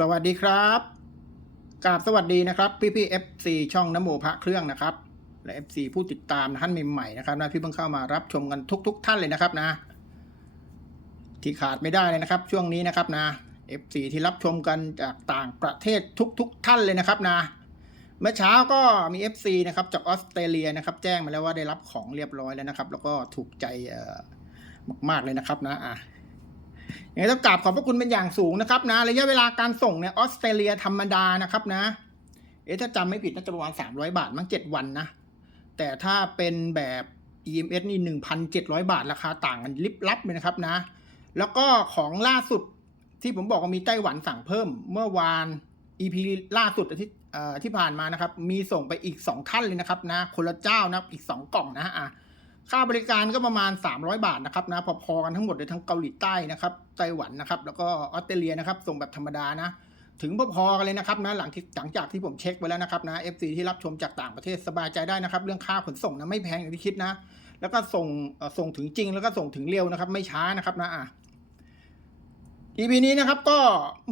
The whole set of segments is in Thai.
สวัสดีครับกราบสวัสดีนะครับพี่พี่เอฟซีช่องน้ำโมพระเครื่องนะครับ และเอฟซีผู้ติดตามท่านใหม่ๆนะครับนะที่เพิ่งเข้ามารับชมกันทุกๆท่านเลยนะครับนะ ที่ขาดไม่ได้เลยนะครับ ช่วงนี้นะครับนะเอฟซีที่รับชมกันจากต่างประเทศทุกๆท่านเลยนะครับนะเมื่อเช้าก็มี FC นะครับจากออสเตรเลียนะครับแจ้งมาแล้วว่าได้รับของเรียบร้อยแล้วนะครับ แล้วก็ถูกใจมากๆเลยนะครับนะอะ อยังไงต้องกราบขอบพระคุณเป็นอย่างสูงนะครับนะระยะเวลาการส่งเนี่ยออสเตรเลียธรรมดานะครับนะ เอ๊ะถ้าจำไม่ผิดน่าจะประมาณ300 บาทมั้ง7วันนะ แต่ถ้าเป็นแบบ EMS นี่ 1,700 บาทราคาต่างกันลิบลับเลยนะครับนะ แล้วก็ของล่าสุดที่ผมบอกว่ามีไต้หวันสั่งเพิ่มเมื่อวาน EP ล่าสุดอาที่ที่ผ่านมานะครับ มีส่งไปอีก 2 ท่านเลยนะครับนะคนละเจ้านะอีก 2 กล่องนะอะ ค่าบริการก็ประมาณ 300 บาทนะครับนะพอๆกันทั้งหมดเลยทั้งเกาหลีใต้นะครับไต้หวันนะครับ แล้วก็ออสเตรเลียนะครับส่งแบบธรรมดานะถึงพอๆกันเลยนะครับนะหลังที่หลังจากที่ผมเช็คไปแล้วนะครับนะ FC ที่รับชมจากต่างประเทศสบายใจได้นะครับ เรื่องค่าขนส่งนะไม่แพงอย่างที่คิดนะ แล้วก็ส่งส่งถึงจริงแล้วก็ส่งถึงเร็วนะครับ ไม่ช้านะครับนะอะ EP นี้นะครับก็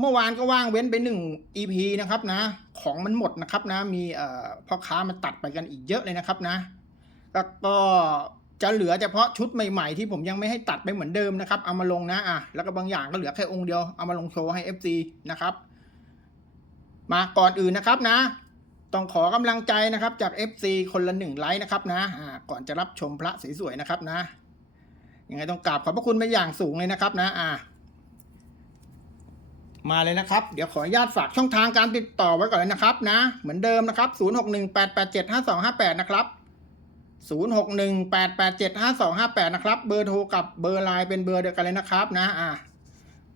เมื่อวานก็ว่างเว้นไปหนึ่ง EP นะครับนะ ของมันหมดนะครับนะ มีพ่อค้ามาตัดไปกันอีกเยอะเลยนะครับนะ แล้วก็ จะเหลือเฉพาะชุดใหม่ๆ ที่ผมยังไม่ให้ตัดไปเหมือนเดิมนะครับ เอามาลงนะอะแล้วก็บางอย่างก็เหลือแค่องค์เดียวเอามาลงโชว์ให้ FC นะครับ มาก่อนอื่นนะครับนะ ต้องขอกำลังใจนะครับจาก FC คนละหนึ่งไลค์นะครับนะอ่าก่อนจะรับชมพระสวยๆนะครับนะยังไงต้องกราบขอบพระคุณเป็นอย่างสูงเลยนะครับนะอ่ามาเลยนะครับ เดี๋ยวขออนุญาตฝากช่องทางการติดต่อไว้ก่อนเลยนะครับนะ เหมือนเดิมนะครับ 0618875258 นะครับ 0618875258 นะครับ เบอร์โทรกับเบอร์ไลน์เป็นเบอร์เดียวกันเลยนะครับนะอ่า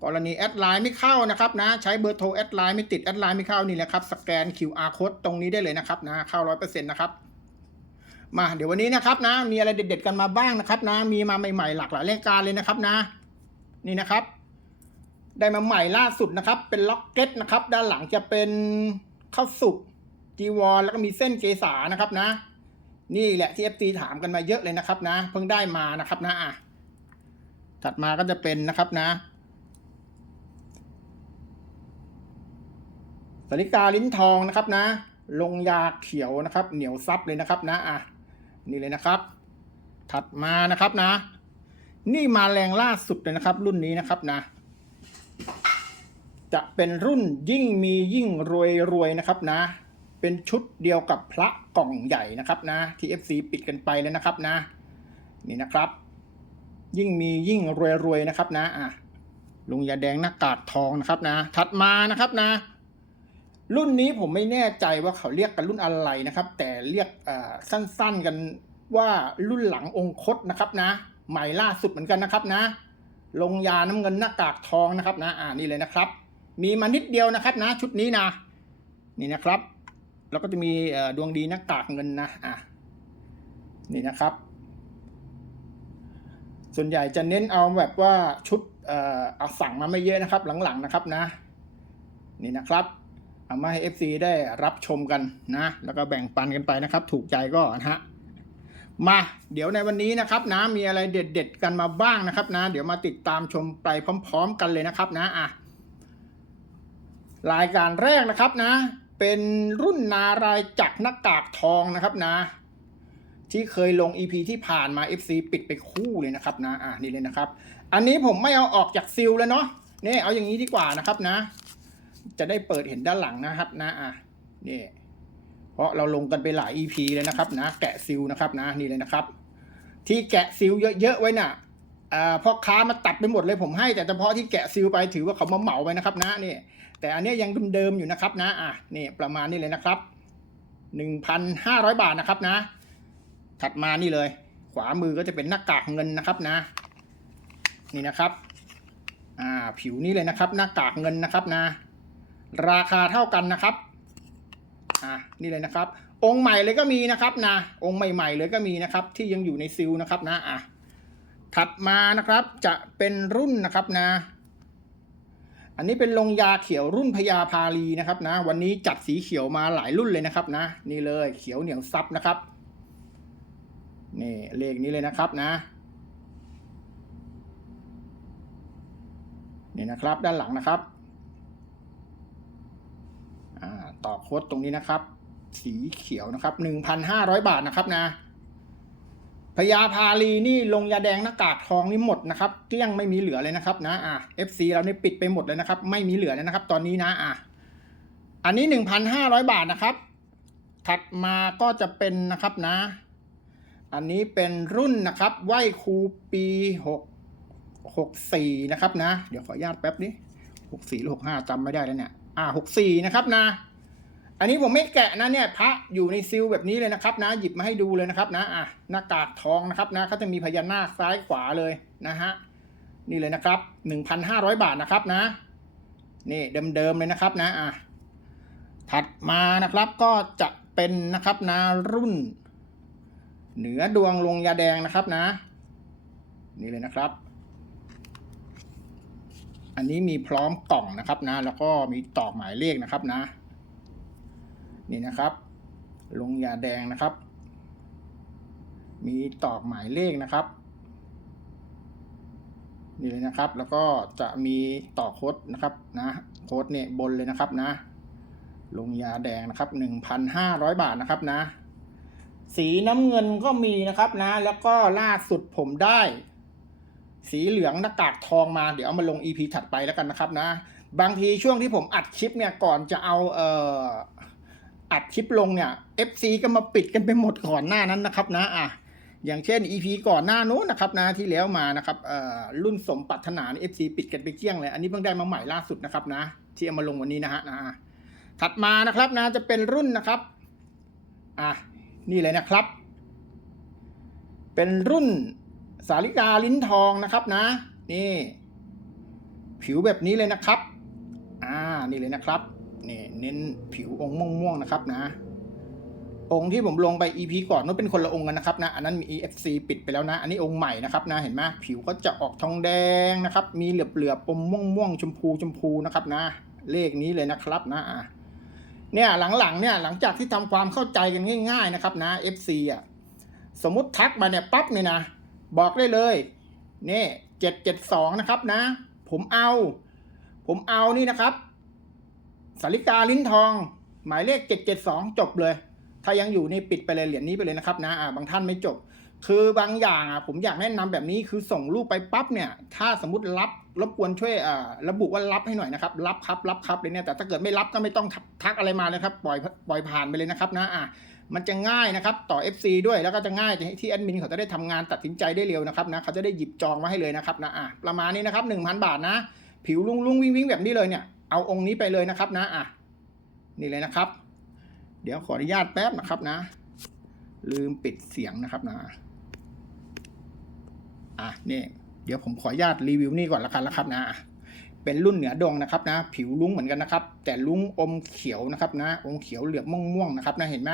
กรณีแอดไลน์ไม่เข้านะครับนะ ใช้เบอร์โทรแอดไลน์ไม่ติดแอดไลน์ไม่เข้านี่แหละครับ สแกน QR code ตรงนี้ได้เลยนะครับนะเข้าร้อยเปอร์เซ็นต์นะครับมาเดี๋ยววันนี้นะครับนะ มีอะไรเด็ดๆกันมาบ้างนะครับนะ มีมาใหม่ๆหลากหลายรายการเลยนะครับนะ นี่นะครับ ได้มาใหม่ล่าสุดนะครับ เป็นล็อกเก็ตนะครับ ด้านหลังจะเป็นข้าวสุกจีวรแล้วก็มีเส้นเกษานะครับนะ นี่แหละที่เอฟซีถามกันมาเยอะเลยนะครับนะ เพิ่งได้มานะครับนะอะถัดมาก็จะเป็นนะครับนะสาริกาลิ้นทองนะครับนะ ลงยาเขียวนะครับ เหนียวซับเลยนะครับนะอะนี่เลยนะครับ ถัดมานะครับนะ นี่มาแรงล่าสุดเลยนะครับ รุ่นนี้นะครับนะ จะเป็นรุ่นยิ่งมียิ่งรวยรวยนะครับนะ เป็นชุดเดียวกับพระกล่องใหญ่นะครับนะที่ FC ปิดกันไปเลยนะครับนะ นี่นะครับ ยิ่งมียิ่งรวยรวยนะครับนะอะลุงยาแดงหน้ากากทองนะครับนะ ถัดมานะครับนะ รุ่นนี้ผมไม่แน่ใจว่าเขาเรียกกันรุ่นอะไรนะครับ แต่เรียกสั้นๆกันว่ารุ่นหลังองคตนะครับนะ ใหม่ล่าสุดเหมือนกันนะครับนะลงยาน้ำเงินหน้ากากทองนะครับนะอ่านี่เลยนะครับ มีมานิดเดียวนะครับนะ ชุดนี้นะ นี่นะครับ แล้วก็จะมีดวงดีน้ากากเงินนะอะนี่นะครับ ส่วนใหญ่จะเน้นเอาแบบว่าชุดเอ่อเอาสั่งมาไม่เยอะนะครับ หลังๆนะครับนะ นี่นะครับเอามาให้ FC ได้รับชมกันนะ แล้วก็แบ่งปันกันไปนะครับ ถูกใจก็นะฮะมาเดี๋ยวในวันนี้นะครับนะมีอะไรเด็ดๆกันมาบ้างนะครับนะ เดี๋ยวมาติดตามชมไปพร้อม ๆ กันเลยนะครับนะอะรายการแรกนะครับนะ เป็นรุ่นนารายจักหน้ากากทองนะครับนะ ที่เคยลง EP ที่ผ่านมา FC ปิดไปคู่เลยนะครับนะอะนี่เลยนะครับ อันนี้ผมไม่เอาออกจากซิลแล้วเนาะนี่เอาอย่างนี้ดีกว่านะครับนะ จะได้เปิดเห็นด้านหลังนะครับนะอะนี่เพราะเราลงกันไปหลาย EP เลยนะครับนะ แกะซิลนะครับนะนี่เลยนะครับ ที่แกะซิลเยอะๆไว้น่ะอ่าพ่อค้ามาตัดไปหมดเลยผมให้แต่เฉพาะที่แกะซิลไปถือว่าเขามาเหมาไปนะครับนะนี่ แต่อันนี้ยังเดิมอยู่นะครับนะอะนี่ประมาณนี้เลยนะครับหนึ่งพันห้าร้อยบาทนะครับนะ ถัดมานี่เลย ขวามือก็จะเป็นหน้ากากเงินนะครับนะ นี่นะครับอ่าผิวนี้เลยนะครับ หน้ากากเงินนะครับนะ ราคาเท่ากันนะครับอะนี่เลยนะครับ องค์ใหม่เลยก็มีนะครับนะ องค์ใหม่ ๆ เลยก็มีนะครับ ที่ยังอยู่ในซิลนะครับนะอะถัดมานะครับจะเป็นรุ่นนะครับนะ อันนี้เป็นลงยาเขียวรุ่นพญาพาลีนะครับนะ วันนี้จัดสีเขียวมาหลายรุ่นเลยนะครับนะ นี่เลยเขียวเหนียวซับนะครับ นี่เลขนี้เลยนะครับนะนี่นะครับด้านหลังนะครับต่อโค้ดตรงนี้นะครับ สีเขียวนะครับหนึ่งพันห้าร้อยบาทนะครับนะ พญาพาลีนี่ลงยาแดงหน้ากากทองนี่หมดนะครับเกลี้ยงไม่มีเหลือเลยนะครับนะอะ FC เราเนี่ยปิดไปหมดเลยนะครับ ไม่มีเหลือเลยนะครับ ตอนนี้นะอะอันนี้หนึ่งพันห้าร้อยบาทนะครับ ถัดมาก็จะเป็นนะครับนะ อันนี้เป็นรุ่นนะครับไหวครูปีหกหกสี่นะครับนะ เดี๋ยวขออนุญาตแป๊บนี้หกสี่หรือหกห้าจำไม่ได้แล้วเนี่ยอ่าหกสี่นะครับนะ อันนี้ผมไม่แกะนะเนี่ยพระอยู่ในซิลแบบนี้เลยนะครับ นะหยิบมาให้ดูเลยนะครับนะอะหน้ากากทองนะครับนะเขาจะมีพญานาคซ้ายขวาเลยนะฮะนี่เลยนะครับหนึ่งพันห้าร้อยบาทนะครับนะ นี่เดิมๆเลยนะครับนะอะถัดมานะครับก็จะเป็นนะครับนะรุ่น เหนือดวงลงยาแดงนะครับนะ นี่เลยนะครับ อันนี้มีพร้อมกล่องนะครับนะ แล้วก็มีตอกหมายเลขนะครับนะ นี่นะครับ ลงยาแดงนะครับ มีตอกหมายเลขนะครับนี่เลยนะครับ แล้วก็จะมีต่อโค้ดนะครับนะโค้ดเนี่ยบนเลยนะครับนะ ลงยาแดงนะครับหนึ่งพันห้าร้อยบาทนะครับนะ สีน้ำเงินก็มีนะครับนะ แล้วก็ล่าสุดผมได้ สีเหลืองหน้ากากทองมาเดี๋ยวเอามาลง EP ถัดไปแล้วกันนะครับนะ บางทีช่วงที่ผมอัดคลิปเนี่ยก่อนจะเอาเอ่อ อัดคลิปลงเนี่ย FC ก็มาปิดกันไปหมดก่อนหน้านั้นนะครับนะอะอย่างเช่น EP ก่อนหน้านู้นนะครับนะที่แล้วมานะครับเอ่อรุ่นสมปรารถนา FC ปิดกันไปเกี้ยงเลย อันนี้เพิ่งได้มาใหม่ล่าสุดนะครับนะ ที่เอามาลงวันนี้นะฮะนะถัดมานะครับนะจะเป็นรุ่นนะครับอะนี่เลยนะครับ เป็นรุ่นสาลิกาลิ้นทองนะครับนะ นี่ ผิวแบบนี้เลยนะครับ อ่านี่เลยนะครับ นี่เน้นผิวองค์ม่วงๆนะครับนะ องค์ที่ผมลงไป EP ก่อนนู้นเป็นคนละองค์กันนะครับนะ อันนั้นมี EFC ปิดไปแล้วนะ อันนี้องค์ใหม่นะครับนะ เห็นไหมผิวก็จะออกทองแดงนะครับ มีเหลือบๆปมม่วงๆชมพูชมพูนะครับนะ เลขนี้เลยนะครับนะเนี่ยหลังๆเนี่ยหลังจากที่ทำความเข้าใจกันง่าย ๆนะครับนะ FC อะสมมุติทักมาเนี่ยปั๊บเนี่ยนะ บอกได้เลยนี่เจ็ดเจ็ดสองนะครับนะ ผมเอา ผมเอานี่นะครับ สาริกาลิ้นทอง หมายเลขเจ็ดเจ็ดสองจบเลย ถ้ายังอยู่นี่ปิดไปเลยเหรียญนี้ไปเลยนะครับนะอ่าบางท่านไม่จบ คือบางอย่างอะผมอยากแนะนำแบบนี้คือส่งรูปไปปั๊บเนี่ยถ้าสมมติรับรบกวนช่วยอ่าระบุว่ารับให้หน่อยนะครับรับครับรับครับเลยเนี่ยแต่ถ้าเกิดไม่รับก็ไม่ต้องทักอะไรมาเลยครับปล่อยปล่อยผ่านไปเลยนะครับนะอ่ามันจะง่ายนะครับต่อ FC ด้วยแล้วก็จะง่ายที่แอดมินเขาจะได้ทำงานตัดสินใจได้เร็วนะครับนะเขาจะได้หยิบจองมาให้เลยนะครับนะอะประมาณนี้นะครับ1,000 บาทนะ ผิวลุงลุงวิ่งวิ่งแบบนี้เลยเนี่ย เอาองค์นี้ไปเลยนะครับนะอะนี่เลยนะครับ เดี๋ยวขออนุญาตแป๊บนะครับนะ ลืมปิดเสียงนะครับนะอะนี่เดี๋ยวผมขออนุญาตรีวิวนี่ก่อนละกันละครับนะเป็นรุ่นเหนือดงนะครับนะ ผิวลุ้งเหมือนกันนะครับ แต่ลุ้งอมเขียวนะครับนะอมเขียวเหลือบม่วงๆนะครับนะเห็นไหม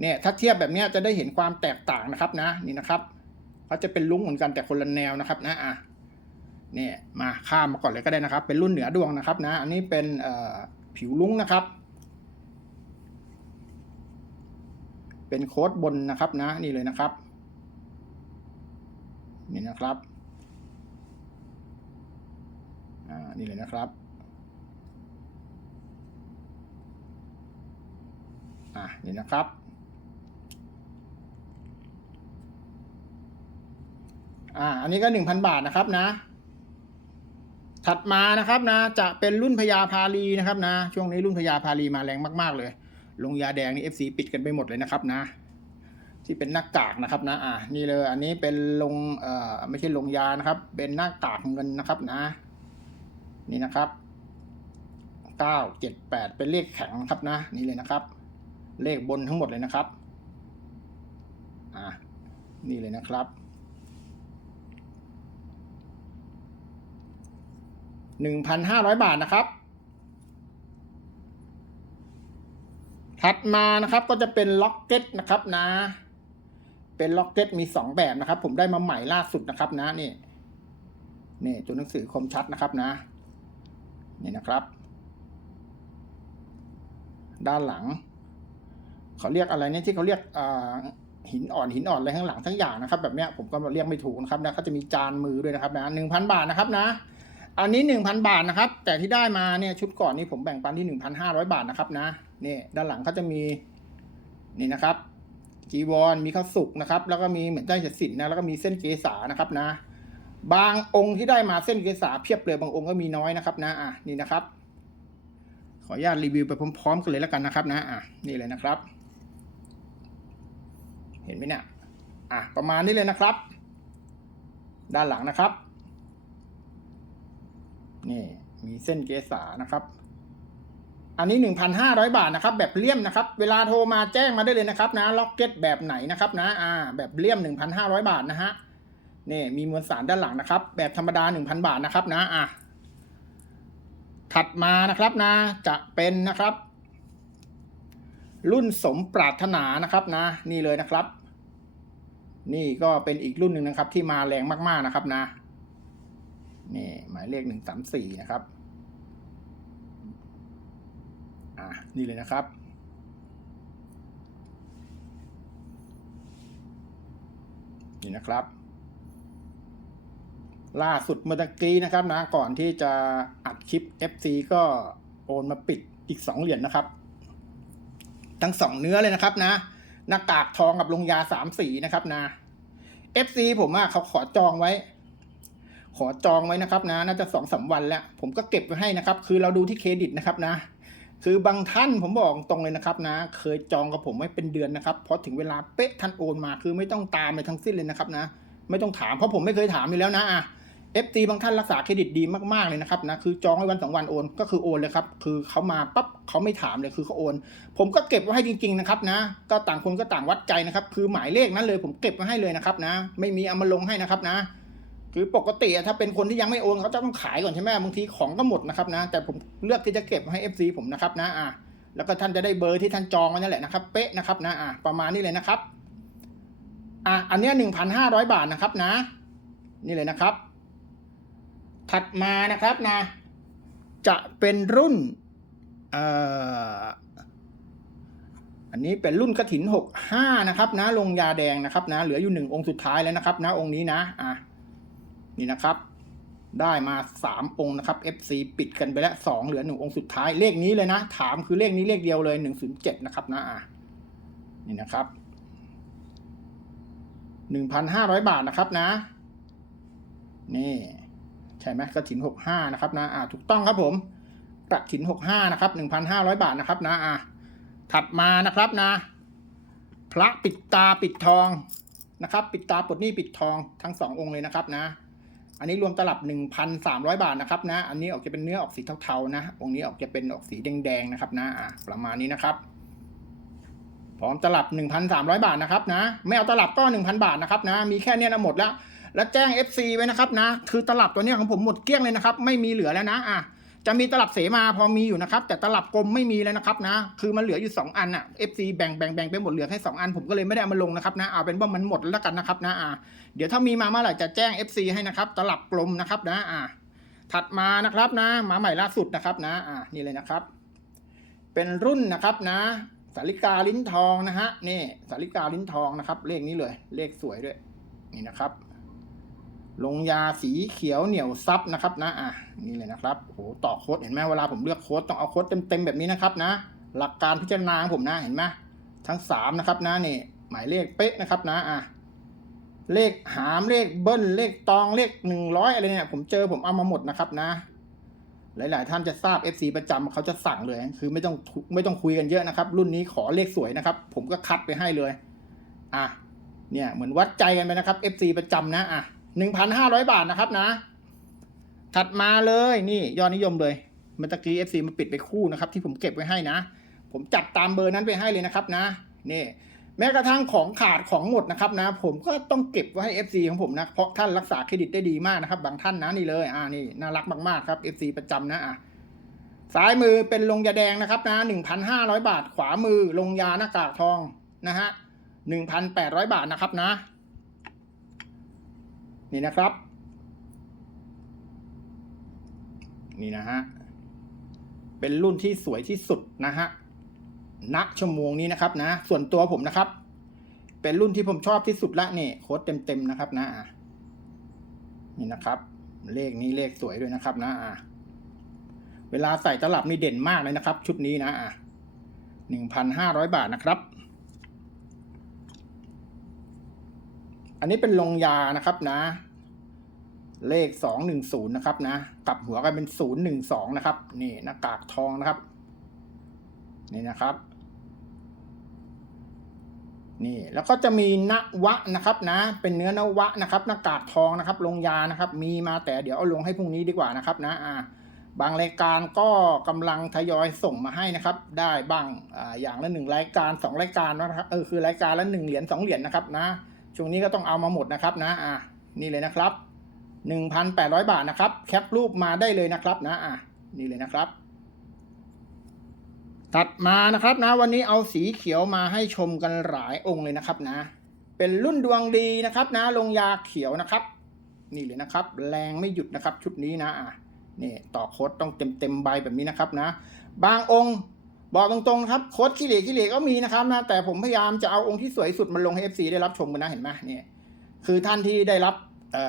เนี่ยถ้าเทียบแบบนี้จะได้เห็นความแตกต่างนะครับนะนี่นะครับเขาจะเป็นลุ้งเหมือนกันแต่คนละแนวนะครับนะอะ เนี่ยมาข้ามมาก่อนเลยก็ได้นะครับ เป็นรุ่นเหนือดวงนะครับนะ อันนี้เป็นผิวลุ้งนะครับ เป็นโค้ดบนนะครับนะนี่เลยนะครับ นี่นะครับอ่านี่เลยนะครับอะนี่นะครับอ่าอันนี้ก็หนึ่งพันบาทนะครับนะ ถัดมานะครับนะจะเป็นรุ่นพญาพาลีนะครับนะ ช่วงนี้รุ่นพญาพาลีมาแรงมาก ๆ เลย ลงยาแดงนี่ FC ปิดกันไปหมดเลยนะครับนะ ที่เป็นหน้ากากนะครับนะอ่านี่เลยอันนี้เป็นลงเอ่อไม่ใช่ลงยานะครับ เป็นหน้ากากเงินนะครับนะ นี่นะครับเก้าเจ็ดแปดเป็นเลขแข็งครับนะ นี่เลยนะครับ เลขบนทั้งหมดเลยนะครับอ่านี่เลยนะครับ หนึ่งพันห้าร้อยบาทนะครับ ถัดมานะครับก็จะเป็นล็อกเก็ตนะครับนะ เป็นล็อกเก็ตมีสองแบบนะครับ ผมได้มาใหม่ล่าสุดนะครับนะนี่นี่ตัวหนังสือคมชัดนะครับนะ นี่นะครับ ด้านหลัง เขาเรียกอะไรเนี่ยที่เขาเรียกหินอ่อนหินอ่อนอะไรข้างหลังทั้งอย่างนะครับ แบบเนี้ยผมก็เรียกไม่ถูกนะครับนะเขาจะมีจานมือด้วยนะครับนะหนึ่งพันบาทนะครับนะ อันนี้หนึ่งพันบาทนะครับ แต่ที่ได้มาเนี่ยชุดก่อนนี้ผมแบ่งปันที่หนึ่งพันห้าร้อยบาทนะครับนะนี่ด้านหลังเขาจะมีนี่นะครับจีวรมีข้าวสุกนะครับ แล้วก็มีเหมือนได้เศษสินนะแล้วก็มีเส้นเกษานะครับนะ บางองค์ที่ได้มาเส้นเกษาเพียบเลยบางองค์ก็มีน้อยนะครับนะอะนี่นะครับ ขออนุญาตรีวิวไปพร้อมๆกันเลยแล้วกันนะครับนะอะนี่เลยนะครับ เห็นไหมเนี่ยอะประมาณนี้เลยนะครับ ด้านหลังนะครับ นี่มีเส้นเกษานะครับ อันนี้หนึ่งพันห้าร้อยบาทนะครับ แบบเลี่ยมนะครับ เวลาโทรมาแจ้งมาได้เลยนะครับ นะล็อกเก็ตแบบไหนนะครับนะอ่าแบบเลี่ยมหนึ่งพันห้าร้อยบาทนะฮะนี่มีมวลสารด้านหลังนะครับ แบบธรรมดาหนึ่งพันบาทนะครับนะอะถัดมานะครับนะจะเป็นนะครับ รุ่นสมปรารถนานะครับนะ นี่เลยนะครับ นี่ก็เป็นอีกรุ่นหนึ่งนะครับ ที่มาแรงมากๆนะครับนะ นี่หมายเลขหนึ่งสามสี่นะครับ อะนี่เลยนะครับ นี่นะครับ ล่าสุดเมื่อตะกี้นะครับนะ ก่อนที่จะอัดคลิป FC ก็โอนมาปิดอีกสองเหรียญนะครับ ทั้งสองเนื้อเลยนะครับนะ หน้ากากทองกับลงยาสามสีนะครับนะ FC ผมอะเขาขอจองไว้ ขอจองไว้นะครับนะน่าจะสองสาวันแล้ว ผมก็เก็บไว้ให้นะครับ คือเราดูที่เครดิตนะครับนะ คือบางท่านผมบอกตรงเลยนะครับนะ เคยจองกับผมไว้เป็นเดือนนะครับพอถึงเวลาเป๊ะท่านโอนมาคือไม่ต้องตามเลยทั้งสิ้นเลยนะครับนะ ไม่ต้องถามเพราะผมไม่เคยถามอยู่แล้วนะอะ FT บางท่านรักษาเครดิตดีมากๆเลยนะครับนะคือจองไว้วันสองวันโอนก็คือโอนเลยครับคือเขามาปั๊บเขาไม่ถามเลยคือเขาโอน ผมก็เก็บไว้ให้จริงๆนะครับนะก็ต่างคนก็ต่างวัดใจนะครับคือหมายเลขนั้นเลยผมเก็บไว้ให้เลยนะครับนะ ไม่มีเอามาลงให้นะครับนะ คือปกติอะถ้าเป็นคนที่ยังไม่โอนเขาจะต้องขายก่อนใช่ไหมบางทีของก็หมดนะครับนะ แต่ผมเลือกที่จะเก็บให้ FC ผมนะครับนะอะแล้วก็ท่านจะได้เบอร์ที่ท่านจองไว้นั่นแหละนะครับเป๊ะนะครับนะอะประมาณนี้เลยนะครับอะอันเนี้หนึ่งพันห้าร้อยบาทนะครับนะ นี่เลยนะครับ ถัดมานะครับนะ จะเป็นรุ่นเอ่ออันนี้เป็นรุ่นกระถินหกห้านะครับนะลงยาแดงนะครับนะ เหลืออยู่หนึ่งองค์สุดท้ายแล้วนะครับนะองค์นี้นะอะ นี่นะครับได้มาสามองค์นะครับ FC ปิดกันไปแล้วสองเหลือหนึ่งองค์สุดท้ายเลขนี้เลยนะ ถามคือเลขนี้เลขเดียวเลยหนึ่งศูนย์เจ็ดนะครับนะอะนี่นะครับหนึ่งพันห้าร้อยบาทนะครับนะ นี่ ใช่ไหมกระถินหกห้านะครับนะอ่าถูกต้องครับผมกระถินหกห้านะครับหนึ่งพันห้าร้อยบาทนะครับนะอ่าถัดมานะครับนะ พระปิดตาปิดทองนะครับ ปิดตาปลดหนี้ปิดทองทั้งสององค์เลยนะครับนะ อันนี้รวมตลับหนึ่งพันสามร้อยบาทนะครับนะ อันนี้ออกจะเป็นเนื้อออกสีเทาๆนะ องค์นี้ออกจะเป็นออกสีแดงๆนะครับนะอะประมาณนี้นะครับ พร้อมตลับหนึ่งพันสามร้อยบาทนะครับนะ ไม่เอาตลับก็หนึ่งพันบาทนะครับนะ มีแค่เนี้ยนะหมดแล้ว แล้วแจ้ง FC ไว้นะครับนะ คือตลับตัวเนี้ยของผมหมดเกลี้ยงเลยนะครับ ไม่มีเหลือแล้วนะ อะ จะมีตลับเสมาพอมีอยู่นะครับ แต่ตลับกลมไม่มีแล้วนะครับนะ คือมันเหลืออยู่ 2 อันอะ FC แบ่งแบ่งแบ่งไปหมดเหลือแค่2อันผมก็เลยไม่ได้เอามาลงนะครับนะเอาเป็นว่ามันหมดแล้วกันนะครับนะอะเดี๋ยวถ้ามีมาเมื่อไหร่จะแจ้ง FC ให้นะครับ ตลับกลมนะครับนะอะถัดมานะครับนะมาใหม่ล่าสุดนะครับนะอะนี่เลยนะครับ เป็นรุ่นนะครับนะสาริกาลิ้นทองนะฮะนี่สาริกาลิ้นทองนะครับ เลขนี้เลย เลขสวยด้วย นี่นะครับ ลงยาสีเขียวเหนียวซับนะครับนะอะนี่เลยนะครับโอ้โหต่อโค้ดเห็นไหมเวลาผมเลือกโค้ดต้องเอาโค้ดเต็มๆแบบนี้นะครับนะ หลักการพิจารณาของผมนะเห็นไหมทั้งสามนะครับนะนี่หมายเลขเป๊ะนะครับนะอะเลขหามเลขเบิ้ลเลขตองเลขหนึ่งร้อยอะไรเนี่ยผมเจอผมเอามาหมดนะครับนะ หลาย ๆ ท่านจะทราบ FC ประจำเขาจะสั่งเลย คือไม่ต้องไม่ต้องคุยกันเยอะนะครับ รุ่นนี้ขอเลขสวยนะครับ ผมก็คัดไปให้เลย อะเนี่ยเหมือนวัดใจกันไปนะครับ FC ประจำนะอะ หนึ่งพันห้าร้อยบาทนะครับนะ ถัดมาเลยนี่ยอดนิยมเลยเมื่อตะกี้ FC มาปิดไปคู่นะครับ ที่ผมเก็บไว้ให้นะ ผมจัดตามเบอร์นั้นไปให้เลยนะครับนะนี่แม้กระทั่งของขาดของหมดนะครับนะ ผมก็ต้องเก็บไว้ให้ FC ของผมนะเพราะท่านรักษาเครดิตได้ดีมากนะครับ บางท่านนะนี่เลยอ่านี่น่ารักมากๆครับ FC ประจำนะอะซ้ายมือเป็นลงยาแดงนะครับนะหนึ่งพันห้าร้อยบาท ขวามือลงยาหน้ากากทองนะฮะหนึ่งพันแปดร้อยบาทนะครับนะ นี่นะครับ นี่นะฮะ เป็นรุ่นที่สวยที่สุดนะฮะณชั่วโมงนี้นะครับนะ ส่วนตัวผมนะครับ เป็นรุ่นที่ผมชอบที่สุดละนี่โค้ดเต็มๆนะครับนะอะนี่นะครับ เลขนี้เลขสวยด้วยนะครับนะอะเวลาใส่ตลับนี่เด่นมากเลยนะครับ ชุดนี้นะอะหนึ่งพันห้าร้อยบาทนะครับ อันนี้เป็นลงยานะครับนะ เลขสองหนึ่งศูนย์นะครับนะกลับหัวกันเป็นศูนย์หนึ่งสองนะครับ นี่หน้ากากทองนะครับ นี่นะครับ นี่แล้วก็จะมีนวะนะครับนะ เป็นเนื้อนวะนะครับ หน้ากากทองนะครับ ลงยานะครับ มีมาแต่เดี๋ยวเอาลงให้พรุ่งนี้ดีกว่านะครับนะอ่าบางรายการก็กำลังทยอยส่งมาให้นะครับ ได้บ้างอาอย่างละหนึ่งรายการสองรายการนะครับเออคือรายการละหนึ่งเหรียญสองเหรียญนะครับนะ ช่วงนี้ก็ต้องเอามาหมดนะครับนะอะนี่เลยนะครับหนึ่งพันแปดร้อยบาทนะครับ แคปรูปมาได้เลยนะครับนะอะนี่เลยนะครับ ตัดมานะครับนะ วันนี้เอาสีเขียวมาให้ชมกันหลายองค์เลยนะครับนะ เป็นรุ่นดวงดีนะครับนะ ลงยาเขียวนะครับ นี่เลยนะครับ แรงไม่หยุดนะครับชุดนี้นะอะนี่ต่อโคดต้องเต็มเต็มใบแบบนี้นะครับนะ บางองค์ บอกตรงๆครับโค้ดขี้เหร่ขี้เหร่ก็มีนะครับนะแต่ผมพยายามจะเอาองค์ที่สวยสุดมาลงให้ FC ได้รับชมกันนะเห็นไหมเนี่ยคือท่านที่ได้รับ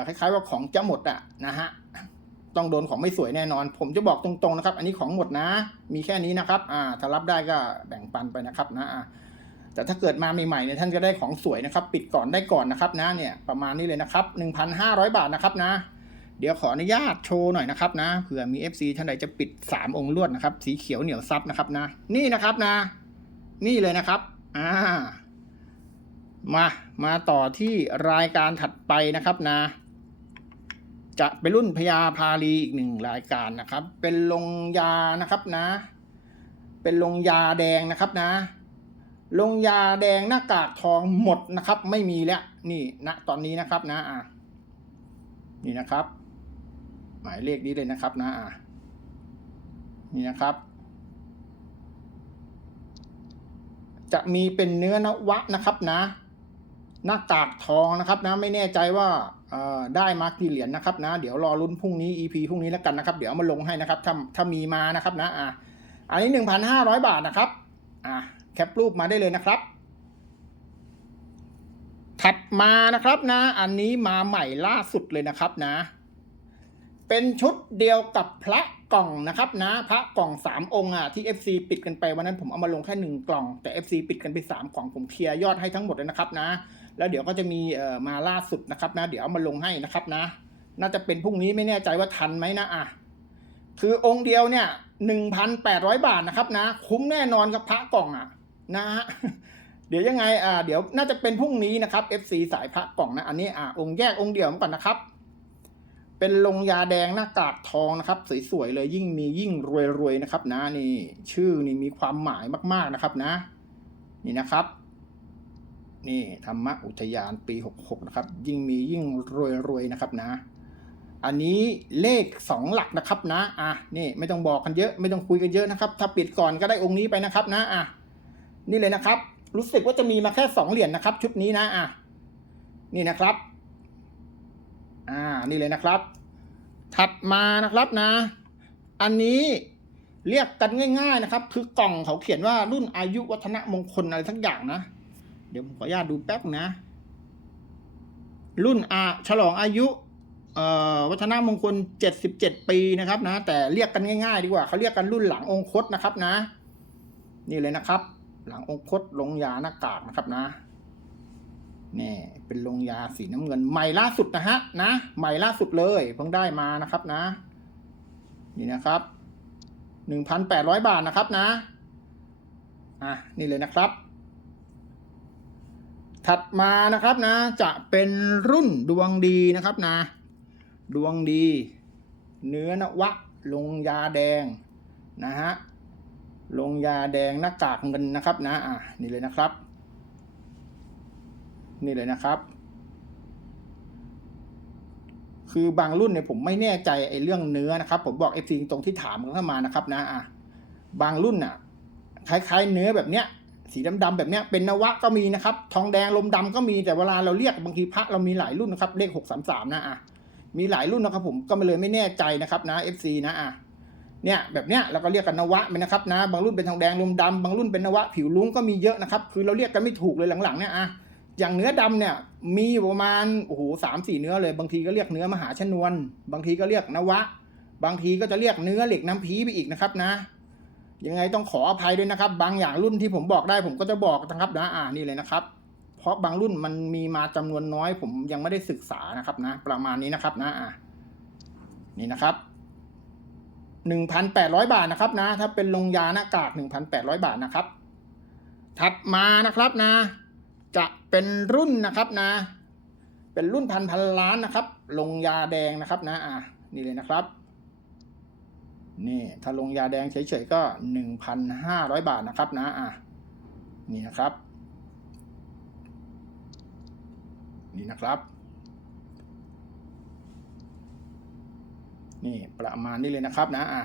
คล้ายๆว่าของจะหมดอะนะฮะต้องโดนของไม่สวยแน่นอน ผมจะบอกตรงๆนะครับ อันนี้ของหมดนะ มีแค่นี้นะครับอ่าถ้ารับได้ก็แบ่งปันไปนะครับนะอ่าแต่ถ้าเกิดมาใหม่ๆเนี่ยท่านจะได้ของสวยนะครับ ปิดก่อนได้ก่อนนะครับนะเนี่ยประมาณนี้เลยนะครับ 1,500 บาทนะครับนะ เดี๋ยวขออนุญาตโชว์หน่อยนะครับนะเผื่อมี FC ท่านใดจะปิด 3 องค์ลวดนะครับ สีเขียวเหนียวซับนะครับนะ นี่นะครับนะ นี่เลยนะครับอ่ามามาต่อที่รายการถัดไปนะครับนะ จะเป็นรุ่นพญาพาลีอีกหนึ่งรายการนะครับ เป็นลงยานะครับนะ เป็นลงยาแดงนะครับนะลงยาแดงหน้ากากทองหมดนะครับ ไม่มีแล้ว นี่ณตอนนี้นะครับนะอะนี่นะครับ หมายเลขนี้เลยนะครับนะอะนี่นะครับ จะมีเป็นเนื้อนวะนะครับนะ หน้ากากทองนะครับนะไม่แน่ใจว่าได้มากี่เหรียญนะครับนะ เดี๋ยวรอลุ้นพรุ่งนี้ EP พรุ่งนี้แล้วกันนะครับ เดี๋ยวมาลงให้นะครับถ้าถ้ามีมานะครับนะอะอันนี้หนึ่งพันห้าร้อยบาทนะครับอะแคปรูปมาได้เลยนะครับ ถัดมานะครับนะ อันนี้มาใหม่ล่าสุดเลยนะครับนะ เป็นชุดเดียวกับพระกล่องนะครับนะพระกล่องสามองค์อะที่ FC ปิดกันไปวันนั้นผมเอามาลงแค่หนึ่งกล่องแต่ FC ปิดกันไปสามกล่องผมเคลียร์ยอดให้ทั้งหมดเลยนะครับนะ แล้วเดี๋ยวก็จะมีเอ่อมาล่าสุดนะครับนะ เดี๋ยวเอามาลงให้นะครับนะ น่าจะเป็นพรุ่งนี้ไม่แน่ใจว่าทันไหมนะอะคือองค์เดียวเนี่ยหนึ่งพันแปดร้อยบาทนะครับนะ คุ้มแน่นอนกับพระกล่องอะนะฮะเดี๋ยวยังไงอ่าเดี๋ยวน่าจะเป็นพรุ่งนี้นะครับ FC สายพระกล่องนะอันนี้อ่าองค์แยกองค์เดียวก่อนนะครับ เป็นลงยาแดงหน้ากากทองนะครับ สวยๆเลยยิ่งมียิ่งรวยๆนะครับ นะนี่ ชื่อนี่มีความหมายมากๆนะครับนะ นี่นะครับ นี่ธรรมอุทยานปีหกหกนะครับ ยิ่งมียิ่งรวยๆนะครับนะ อันนี้เลขสองหลักนะครับนะอะนี่ไม่ต้องบอกกันเยอะไม่ต้องคุยกันเยอะนะครับ ถ้าปิดก่อนก็ได้องค์นี้ไปนะครับนะอะนี่เลยนะครับ รู้สึกว่าจะมีมาแค่สองเหรียญนะครับ ชุดนี้นะอะนี่นะครับ อ่านี่เลยนะครับ ถัดมานะครับนะ อันนี้เรียกกันง่ายๆนะครับ คือกล่องเขาเขียนว่ารุ่นอายุวัฒนมงคลอะไรสักอย่างนะ เดี๋ยวผมขออนุญาตดูแป๊บนะ รุ่นอาฉลองอายุวัฒนมงคลเจ็ดสิบเจ็ดปีนะครับนะ แต่เรียกกันง่ายๆ ดีกว่าเขาเรียกกันรุ่นหลังองคตนะครับนะ นี่เลยนะครับ หลังองคตลงยาหน้ากากนะครับนะ นี่เป็นลงยาสีน้ำเงินใหม่ล่าสุดนะฮะนะใหม่ล่าสุดเลยเพิ่งได้มานะครับนะ นี่นะครับหนึ่งพันแปดร้อยบาทนะครับนะอะนี่เลยนะครับ ถัดมานะครับนะ จะเป็นรุ่นดวงดีนะครับนะ ดวงดี เนื้อนวะ ลงยาแดงนะฮะลงยาแดงหน้ากากเงินนะครับนะอะนี่เลยนะครับ นี่เลยนะครับ คือบางรุ่นเนี่ยผมไม่แน่ใจไอ้เรื่องเนื้อนะครับ ผมบอกไอ้สิ่งตรงที่ถามกันเข้ามานะครับนะอะบางรุ่นอะ คล้ายๆ เนื้อแบบเนี้ย สีดำๆแบบเนี้ยเป็นนวะก็มีนะครับ ทองแดงลมดำก็มีแต่เวลาเราเรียกบางทีพระเรามีหลายรุ่นนะครับ เลขหกสามสามนะอะมีหลายรุ่นนะครับ ผมก็เลยไม่แน่ใจนะครับนะ FC นะอะเนี่ยแบบเนี้ยเราก็เรียกกันนวะไปนะครับนะ บางรุ่นเป็นทองแดงลมดำบางรุ่นเป็นนวะผิวลุ้งก็มีเยอะนะครับ คือเราเรียกกันไม่ถูกเลยหลังๆเนี่ยอะ อย่างเนื้อดำเนี่ยมีอยู่ประมาณโอ้โหสามสี่เนื้อเลย บางทีก็เรียกเนื้อมหาชนวน บางทีก็เรียกนวะ บางทีก็จะเรียกเนื้อเหล็กน้ำพีไปอีกนะครับนะ ยังไงต้องขออภัยด้วยนะครับ บางอย่างรุ่นที่ผมบอกได้ผมก็จะบอกนะครับนะอ่านี่เลยนะครับ เพราะบางรุ่นมันมีมาจำนวนน้อย ผมยังไม่ได้ศึกษานะครับนะ ประมาณนี้นะครับนะอ่านี่นะครับหนึ่งพันแปดร้อยบาทนะครับนะ ถ้าเป็นลงยาหน้ากากหนึ่งพันแปดร้อยบาทนะครับ ถัดมานะครับนะ จะเป็นรุ่นนะครับนะ เป็นรุ่นพันพันล้านนะครับ ลงยาแดงนะครับนะอ่านี่เลยนะครับนี่ถ้าลงยาแดงเฉยๆก็หนึ่งพันห้าร้อยบาทนะครับนะอ่านี่นะครับ นี่นะครับ นี่ประมาณนี้เลยนะครับนะอะ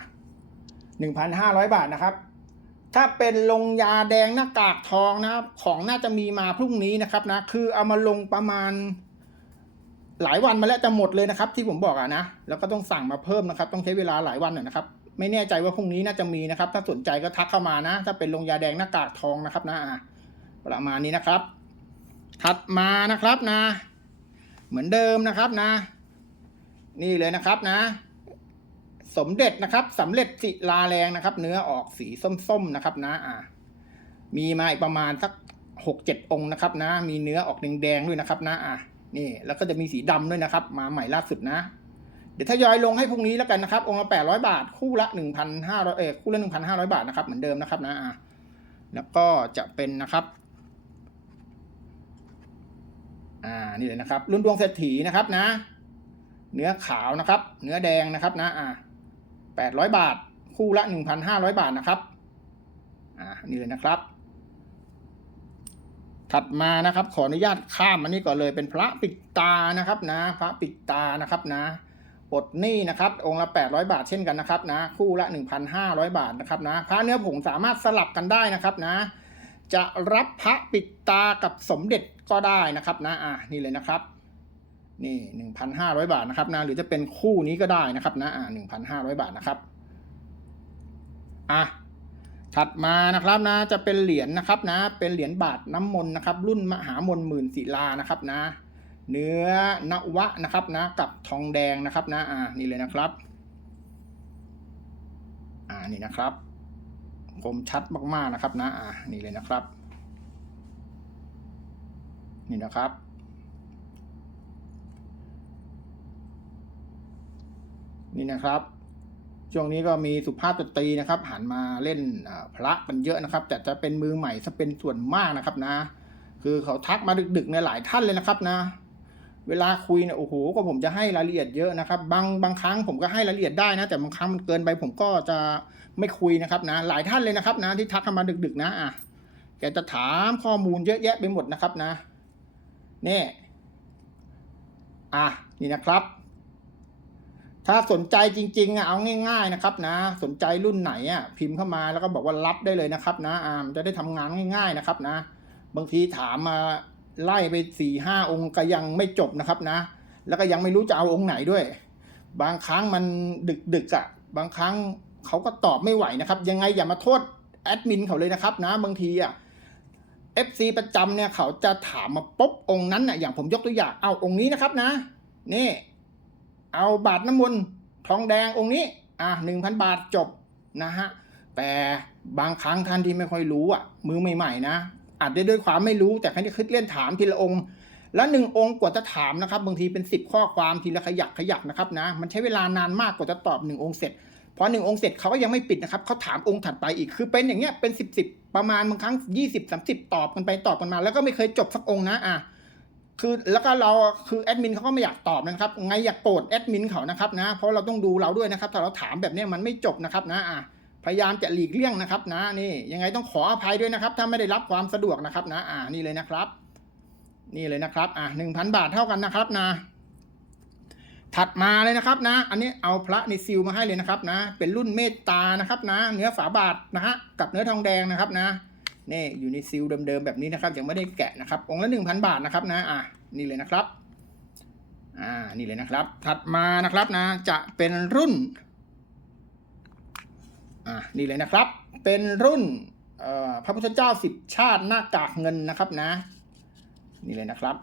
หนึ่งพันห้าร้อยบาทนะครับ ถ้าเป็นลงยาแดงหน้ากากทองนะครับ ของน่าจะมีมาพรุ่งนี้นะครับนะ คือเอามาลงประมาณ หลายวันมาแล้วจะหมดเลยนะครับ ที่ผมบอกอะนะ แล้วก็ต้องสั่งมาเพิ่มนะครับ ต้องใช้เวลาหลายวันหน่อยนะครับ ไม่แน่ใจว่าพรุ่งนี้น่าจะมีนะครับ ถ้าสนใจก็ทักเข้ามานะ ถ้าเป็นลงยาแดงหน้ากากทองนะครับนะอะประมาณนี้นะครับ ถัดมานะครับนะ เหมือนเดิมนะครับนะ นี่เลยนะครับนะ สมเด็จนะครับสำเร็จสิลาแรงนะครับ เนื้อออกสีส้มๆนะครับนะอ่ามีมาอีกประมาณสักหกเจ็ดองนะครับนะ มีเนื้อออกแดงๆด้วยนะครับนะอะนี่แล้วก็จะมีสีดำด้วยนะครับ มาใหม่ล่าสุดนะ เดี๋ยวทยอยลงให้พรุ่งนี้แล้วกันนะครับ องค์ละแปดร้อยบาท คู่ละหนึ่งพันห้าร้อยเออคู่ละหนึ่งพันห้าร้อยบาทนะครับเหมือนเดิมนะครับนะอะแล้วก็จะเป็นนะครับ อ่านี่เลยนะครับ รุ่นดวงเศรษฐีนะครับนะ เนื้อขาวนะครับ เนื้อแดงนะครับนะอะ 800 บาท คู่ละ 1,500 บาทนะครับ อ่า นี่เลยนะครับ ถัดมานะครับ ขออนุญาตข้ามอันนี้ก่อนเลยเป็นพระปิดตานะครับนะ พระปิดตานะครับนะปลดนี่นะครับ องค์ละ 800 บาทเช่นกันนะครับนะ คู่ละ 1,500 บาทนะครับนะ พระเนื้อผงสามารถสลับกันได้นะครับนะ จะรับพระปิดตากับสมเด็จก็ได้นะครับนะ อ่า นี่เลยนะครับ นี่หนึ่งพันห้าร้อยบาทนะครับนะหรือจะเป็นคู่นี้ก็ได้นะครับนะอ่าหนึ่งพันห้าร้อยบาทนะครับอะถัดมานะครับนะจะเป็นเหรียญนะครับนะ เป็นเหรียญบาทน้ำมนต์นะครับ รุ่นมหามนหมื่นศิลานะครับนะ เนื้อนวะนะครับนะ กับทองแดงนะครับนะอ่านี่เลยนะครับอ่านี่นะครับคมชัดมากๆนะครับนะอ่านี่เลยนะครับ นี่นะครับ นี่นะครับ ช่วงนี้ก็มีสุภาพสตรีนะครับหันมาเล่นพระกันเยอะนะครับ แต่จะเป็นมือใหม่ซะเป็นส่วนมากนะครับนะ คือเขาทักมาดึกๆในหลายท่านเลยนะครับนะ เวลาคุยเนี่ยโอ้โหก็ผมจะให้รายละเอียดเยอะนะครับ บางบางครั้งผมก็ให้รายละเอียดได้นะ แต่บางครั้งมันเกินไปผมก็จะไม่คุยนะครับนะ หลายท่านเลยนะครับนะที่ทักเข้ามาดึกๆนะอะแกจะถามข้อมูลเยอะแยะไปหมดนะครับนะนี่อะนี่นะครับ ถ้าสนใจจริงๆอะเอาง่าย ๆนะครับนะ สนใจรุ่นไหนอะพิมพ์เข้ามาแล้วก็บอกว่ารับได้เลยนะครับ นะอ่ามันจะได้ทำงานง่าย ๆนะครับนะ บางทีถามมาไล่ไปสี่ห้าองค์ก็ยังไม่จบนะครับนะ แล้วก็ยังไม่รู้จะเอาองค์ไหนด้วย บางครั้งมันดึกดึกๆอะ บางครั้งเขาก็ตอบไม่ไหวนะครับ ยังไงอย่ามาโทษแอดมินเขาเลยนะครับ นะ บางทีอะ FC ประจำเนี่ยเขาจะถามมาปุ๊บองค์นั้นน่ะอย่างผมยกตัวอย่างเอาองค์นี้นะครับนะนี่ เอาบาทน้ำมนต์ทองแดงองค์นี้อะหนึ่งพันบาทจบนะฮะแต่บางครั้งท่านที่ไม่ค่อยรู้อะมือใหม่ๆนะอาจจะด้วยความไม่รู้แต่เขาจะคิดเล่นถามทีละองค์ แล้วหนึ่งองค์กว่าจะถามนะครับ บางทีเป็นสิบข้อความทีละขยักขยักนะครับนะมันใช้เวลานานมากกว่าจะตอบหนึ่งองค์เสร็จพอหนึ่งองค์เสร็จเขาก็ยังไม่ปิดนะครับเขาถามองค์ถัดไปอีกคือเป็นอย่างเงี้ยเป็นสิบสประมาณบางครั้งยี่สิบสามสิบตอบกันไปตอบกันมา แล้วก็ไม่เคยจบสักองค์นะอะ คือแล้วก็เราคือแอดมินเขาก็ไม่อยากตอบนะครับไงอยากโกรธแอดมินเขานะครับนะเพราะเราต้องดูเราด้วยนะครับถ้าเราถามแบบนี้มันไม่จบนะครับนะอะพยายามจะหลีกเลี่ยงนะครับนะนี่ยังไงต้องขออภัยด้วยนะครับ ถ้าไม่ได้รับความสะดวกนะครับนะอ่านี่เลยนะครับ นี่เลยนะครับอะหนึ่งพันบาทเท่ากันนะครับนะ ถัดมาเลยนะครับนะ อันนี้เอาพระในซิลมาให้เลยนะครับนะ เป็นรุ่นเมตตานะครับนะ เนื้อฝาบาทนะฮะกับเนื้อทองแดงนะครับนะ นี่อยู่ในซิลเดิมๆแบบนี้นะครับยังไม่ได้แกะนะครับองค์ละหนึ่งพันบาทนะครับนะอะนี่เลยนะครับอ่านี่เลยนะครับ ถัดมานะครับนะจะเป็นรุ่นอ่านี่เลยนะครับ เป็นรุ่นพระพุทธเจ้าสิบชาติหน้ากากเงินนะครับนะ นี่เลยนะครับ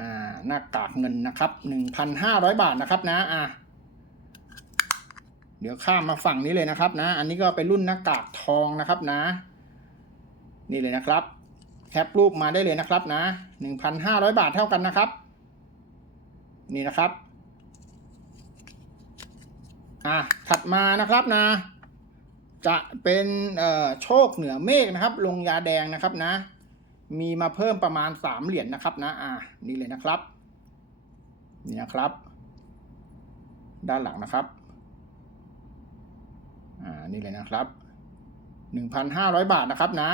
อ่าหน้ากากเงินนะครับหนึ่งพันห้าร้อยบาทนะครับนะอ่าเดี๋ยวข้ามมาฝั่งนี้เลยนะครับนะ อันนี้ก็เป็นรุ่นหน้ากากทองนะครับนะ นี่เลยนะครับ แคปรูปมาได้เลยนะครับนะหนึ่งพันห้าร้อยบาทเท่ากันนะครับ นี่นะครับ อะ ถัดมานะครับนะ จะเป็นเอ่อโชคเหนือเมฆนะครับ ลงยาแดงนะครับนะ มีมาเพิ่มประมาณสามเหรียญนะครับนะ อะ นี่เลยนะครับ นี่นะครับ ด้านหลังนะครับอ่า นี่เลยนะครับหนึ่งพันห้าร้อยบาทนะครับนะ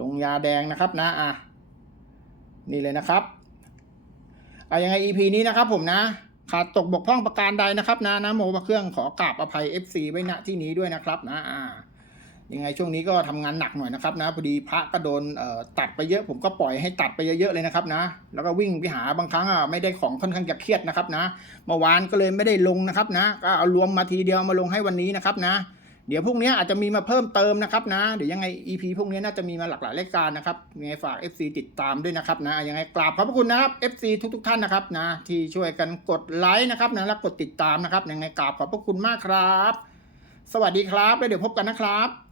ลงยาแดงนะครับนะอะนี่เลยนะครับอะยังไง EP นี้นะครับผมนะขาดตกบกพร่องประการใดนะครับนะนะโมบะเครื่องขอกราบอภัย FC ไว้ณที่นี้ด้วยนะครับนะอ่ายังไงช่วงนี้ก็ทำงานหนักหน่อยนะครับนะพอดีพระก็โดนตัดไปเยอะ ผมก็ปล่อยให้ตัดไปเยอะๆเลยนะครับนะ แล้วก็วิ่งไปหาบางครั้งอะไม่ได้ของค่อนข้างจะเครียดนะครับนะเมื่อวานก็เลยไม่ได้ลงนะครับนะ ก็เอารวมมาทีเดียวมาลงให้วันนี้นะครับนะ เดี๋ยวพรุ่งนี้อาจจะมีมาเพิ่มเติมนะครับนะ เดี๋ยวยังไง EP พรุ่งนี้น่าจะมีมาหลากหลายรายการนะครับยังไงฝาก FC ติดตามด้วยนะครับนะยังไงกราบขอบพระคุณนะครับ FC ทุกทุกท่านนะครับนะ ที่ช่วยกันกดไลค์นะครับนะและกดติดตามนะครับยังไงกราบขอบพระคุณมากครับ สวัสดีครับแล้วเดี๋ยวพบกันนะครับ